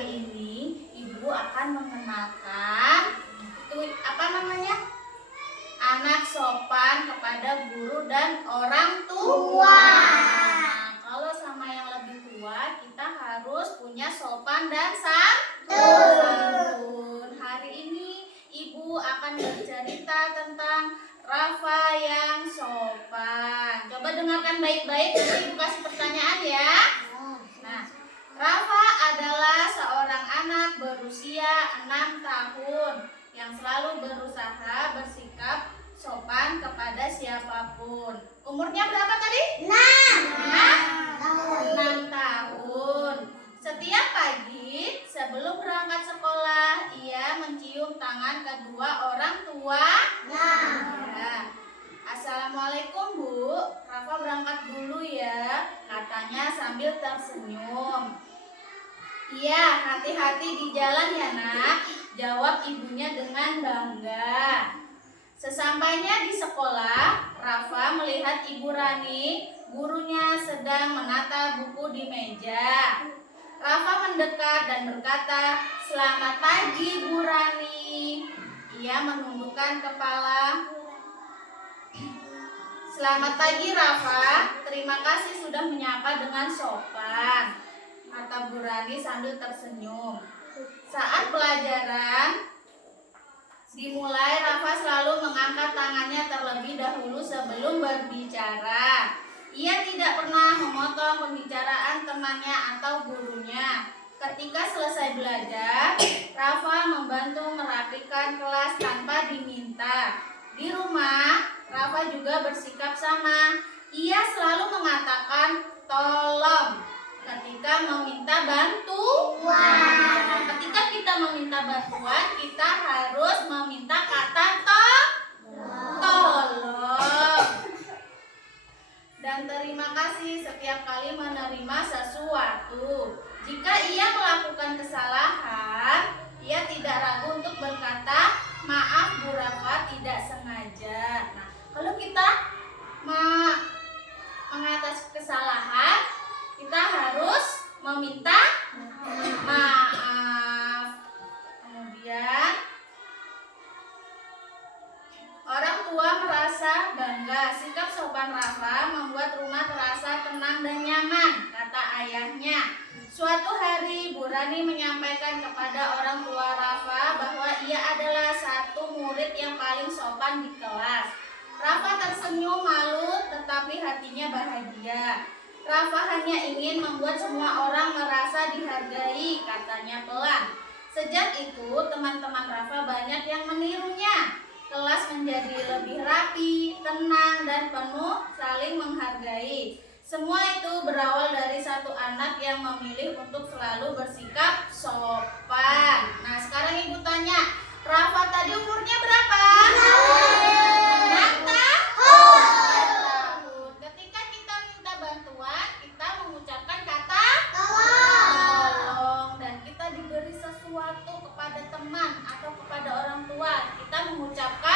hari ini Ibu akan mengenalkan anak sopan kepada guru dan orang tua. Nah, kalau sama yang lebih tua kita harus punya sopan dan santun. Hari ini Ibu akan bercerita tentang Rafa yang sopan. Coba dengarkan baik-baik, nanti Ibu kasih pertanyaan ya. Nah, Rafa adalah seorang anak berusia 6 tahun yang selalu berusaha bersikap sopan kepada siapapun. Umurnya berapa tadi? 6 tahun. Setiap pagi sebelum berangkat sekolah, ia mencium tangan kedua orang tua. Ya. Assalamualaikum Bu, Rafa berangkat dulu ya, katanya sambil tersenyum. Iya, hati-hati di jalan ya nak, jawab ibunya dengan bangga. Sesampainya di sekolah, Rafa melihat Ibu Rani, gurunya sedang menata buku di meja. Rafa mendekat dan berkata, "Selamat pagi Bu Rani." Ia menundukkan kepala. "Selamat pagi Rafa, terima kasih sudah menyapa dengan sopan," kata Bu Rani sambil tersenyum. Saat pelajaran dimulai, Rafa selalu mengangkat tangannya terlebih dahulu sebelum berbicara. Ia tidak pernah memotong pembicaraan temannya atau gurunya. Ketika selesai belajar, Rafa membantu merapikan kelas tanpa diminta. Di rumah, Rafa juga bersikap sama. Ia selalu mengatakan tolong ketika meminta bantuan. Ketika kita meminta bantuan, kita harus meminta kata tolong. Dan terima kasih setiap kali menerima sesuatu. Jika ia melakukan kesalahan, ia tidak ragu untuk berkata, "Maaf Bu Rafa, tidak sengaja." Nah, kalau kita mengatasi kesalahan, kita harus meminta maaf. Kemudian orang tua merasa bangga. Sikap sopan Rafa membuat rumah terasa tenang dan nyaman, kata ayahnya. Suatu hari Bu Rani menyampaikan kepada orang tua Rafa bahwa ia adalah satu murid yang paling sopan di kelas. Rafa tersenyum malu tetapi hatinya bahagia. Rafa hanya ingin membuat semua orang merasa dihargai, katanya pelan. Sejak itu teman-teman Rafa banyak yang menirunya. Kelas menjadi lebih rapi, tenang, dan penuh saling menghargai. Semua itu berawal dari satu anak yang memilih untuk selalu bersikap sopan. Nah, sekarang Ibu tanya, Rafa tadi umurnya berapa? 6 tahun. Ketika kita minta bantuan, kita mengucapkan kata tolong. Dan kita diberi sesuatu kepada teman atau kepada orang tua, kita mengucapkan